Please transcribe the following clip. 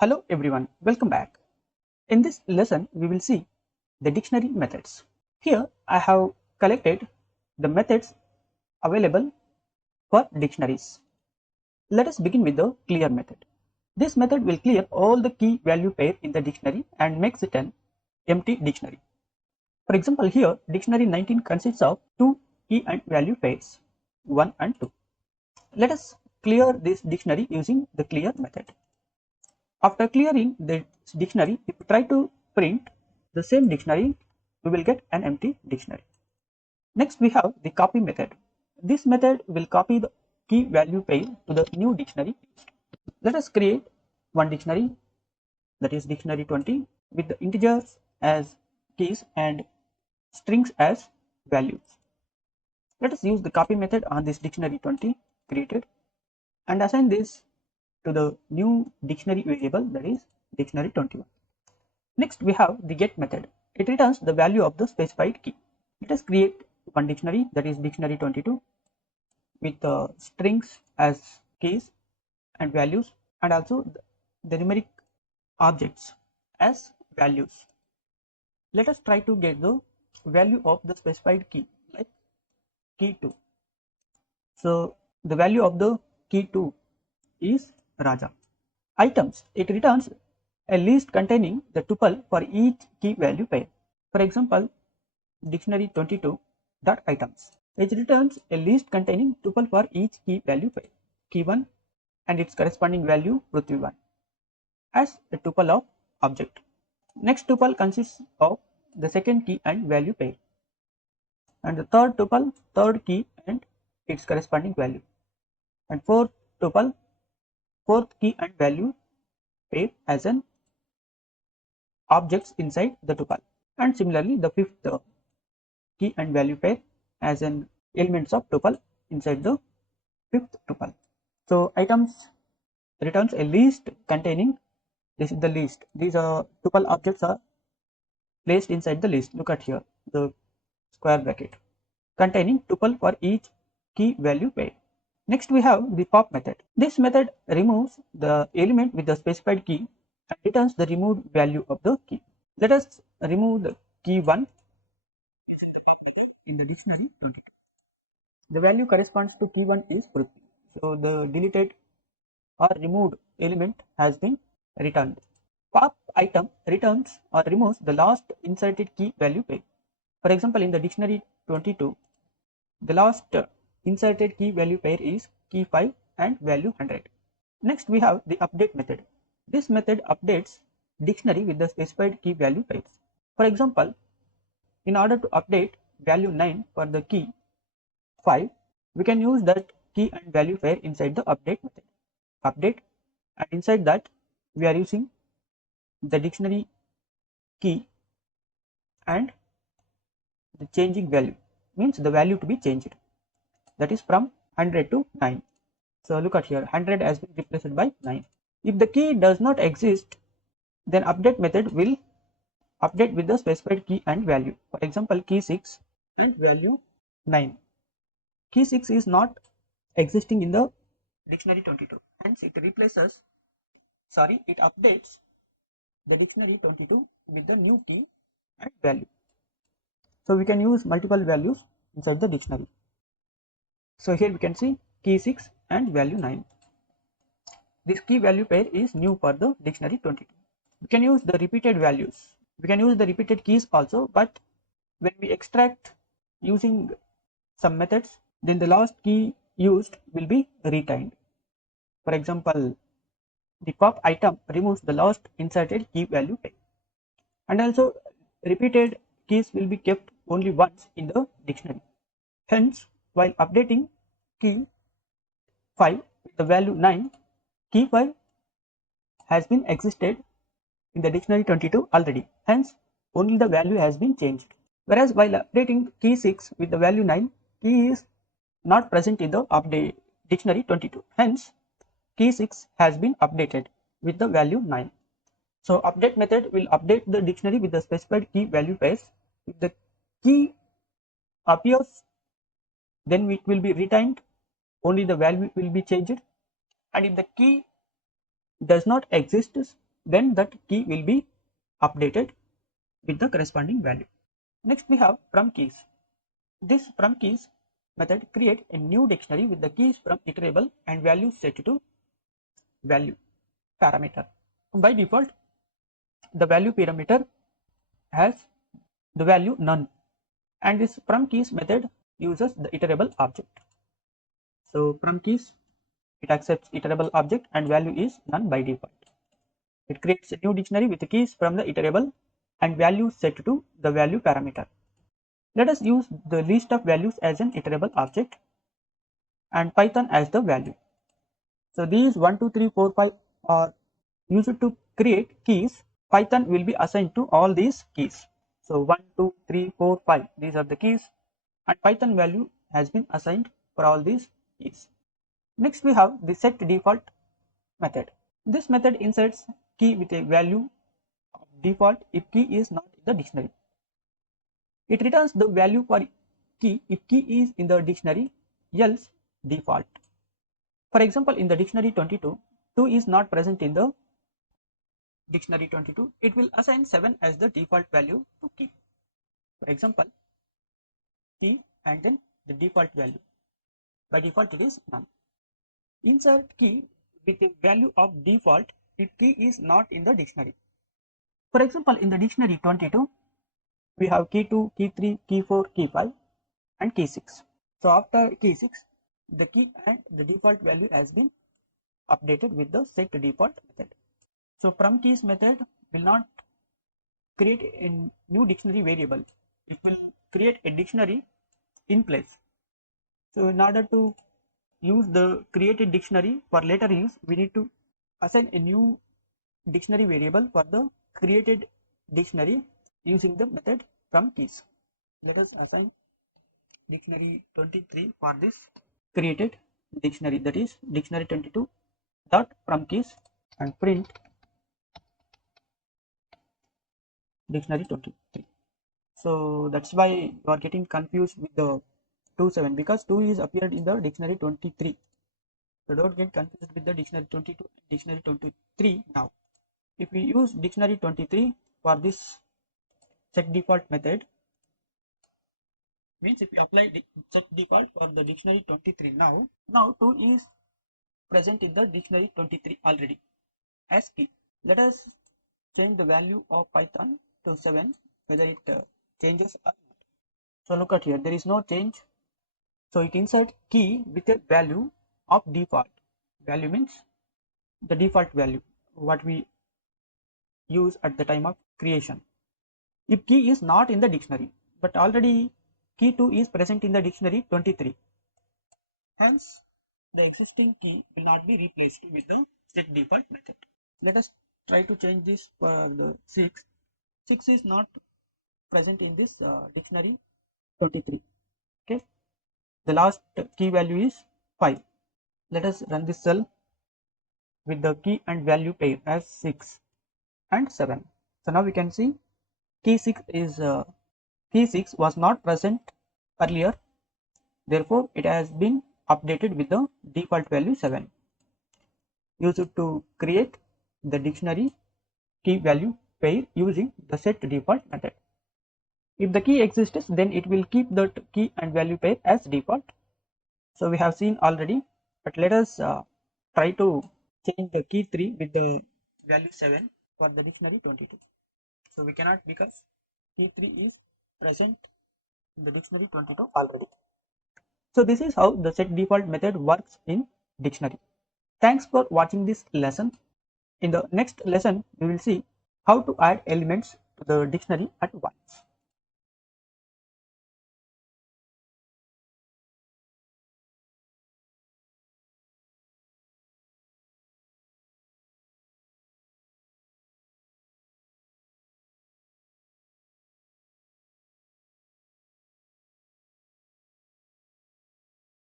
Hello everyone, welcome back. In this lesson, we will see the dictionary methods. Here I have collected the methods available for dictionaries. Let us begin with the clear method. This method will clear all the key value pair in the dictionary and makes it an empty dictionary. For example, here dictionary 19 consists of two key and value pairs, 1 and 2. Let us clear this dictionary using the clear method. After clearing the dictionary, if we try to print the same dictionary, we will get an empty dictionary. Next, we have the copy method. This method will copy the key value pair to the new dictionary. Let us create one dictionary, that is dictionary 20, with the integers as keys and strings as values. Let us use the copy method on this dictionary 20 created and assign this to the new dictionary variable, that is dictionary 21. Next, we have the get method. It returns the value of the specified key. Let us create one dictionary, that is dictionary 22, with strings as keys and values, and also the numeric objects as values. Let us try to get the value of the specified key, like key 2. So the value of the key 2 is Raja. Items, it returns a list containing the tuple for each key value pair. For example, dictionary 22.items. It returns a list containing tuple for each key value pair, key 1 and its corresponding value Prithvi 1 as a tuple of object. Next tuple consists of the second key and value pair, and the third tuple third key and its corresponding value, and fourth tuple fourth key and value pair as an objects inside the tuple, and similarly the fifth key and value pair as an elements of tuple inside the fifth tuple. So items returns a list containing, this is the list, these are tuple objects are placed inside the list. Look at here the square bracket containing tuple for each key value pair. Next, we have the pop method. This method removes the element with the specified key and returns the removed value of the key. Let us remove the key 1 in the dictionary 22. The value corresponds to key 1 is Prithvi. So the deleted or removed element has been returned. Pop item returns or removes the last inserted key value pair. For example, in the dictionary 22, the last inserted key value pair is key 5 and value 100. Next, we have the update method. This method updates dictionary with the specified key value pairs. For example, in order to update value 9 for the key 5, we can use that key and value pair inside the update method. Update, and inside that we are using the dictionary key and the changing value, means the value to be changed, that is from 100 to 9. So look at here, 100 has been replaced by 9. If the key does not exist, then update method will update with the specified key and value. For example, key 6 and value 9. Key 6 is not existing in the dictionary 22, hence it updates the dictionary 22 with the new key and value. So we can use multiple values inside the dictionary. So here we can see key 6 and value 9. This key value pair is new for the dictionary 22. We can use the repeated values. We can use the repeated keys also, but when we extract using some methods, then the last key used will be retained. For example, the pop item removes the last inserted key value pair, and also repeated keys will be kept only once in the dictionary. Hence, while updating key 5 with the value 9, key 5 has been existed in the dictionary 22 already, hence only the value has been changed. Whereas while updating key 6 with the value 9, key is not present in the update dictionary 22, hence key 6 has been updated with the value 9. So update method will update the dictionary with the specified key value pairs. If the key appears, then it will be retained, only the value will be changed, and if the key does not exist, then that key will be updated with the corresponding value. Next we have Fromkeys. This Fromkeys method create a new dictionary with the keys from iterable and values set to value parameter. By default, the value parameter has the value none, and this Fromkeys method uses the iterable object. So Fromkeys, it accepts iterable object and value is none by default. It creates a new dictionary with the keys from the iterable and values set to the value parameter. Let us use the list of values as an iterable object and Python as the value. So these 1, 2, 3, 4, 5 are used to create keys. Python will be assigned to all these keys. So 1, 2, 3, 4, 5, these are the keys, and Python value has been assigned for all these keys. Next we have the setDefault method. This method inserts key with a value of default if key is not in the dictionary. It returns the value for key if key is in the dictionary, else default. For example, in the dictionary 22, 2 is not present in the dictionary 22, it will assign 7 as the default value to key. For example, key and then the default value. By default it is none. Insert key with a value of default if key is not in the dictionary. For example, in the dictionary 22, we have key 2, key 3, key 4, key 5 and key 6. So after key 6, the key and the default value has been updated with the setDefault method. So Fromkeys method will not create a new dictionary variable. It will create a dictionary in place. So in order to use the created dictionary for later use, we need to assign a new dictionary variable for the created dictionary using the method Fromkeys. Let us assign dictionary 23 for this created dictionary, that is dictionary 22 dot Fromkeys, and print dictionary 23. So that's why you are getting confused with the 27, because 2 is appeared in the dictionary 23. So don't get confused with the dictionary 22 and dictionary 23 now. If we use dictionary 23 for this setDefault method, means if we apply setDefault for the dictionary 23 now 2 is present in the dictionary 23 already as key. Let us change the value of Python to 7, whether it changes or not. So look at here, there is no change. So it inserts key with a value of default. Value means the default value what we use at the time of creation. If key is not in the dictionary, but already key 2 is present in the dictionary 23, hence the existing key will not be replaced with the setDefault method. Let us try to change this for the 6. 6 is not present in this dictionary 23. Okay, the last key value is 5. Let us run this cell with the key and value pair as 6 and 7. So now we can see key 6 was not present earlier, therefore it has been updated with the default value 7. Use it to create the dictionary key value pair using the setDefault method. If the key exists, then it will keep the key and value pair as default. So we have seen already, but let us try to change the key 3 with the value 7 for the dictionary 22. So we cannot, because key 3 is present in the dictionary 22 already. So this is how the setDefault method works in dictionary. Thanks for watching this lesson. In the next lesson, we will see how to add elements to the dictionary at once.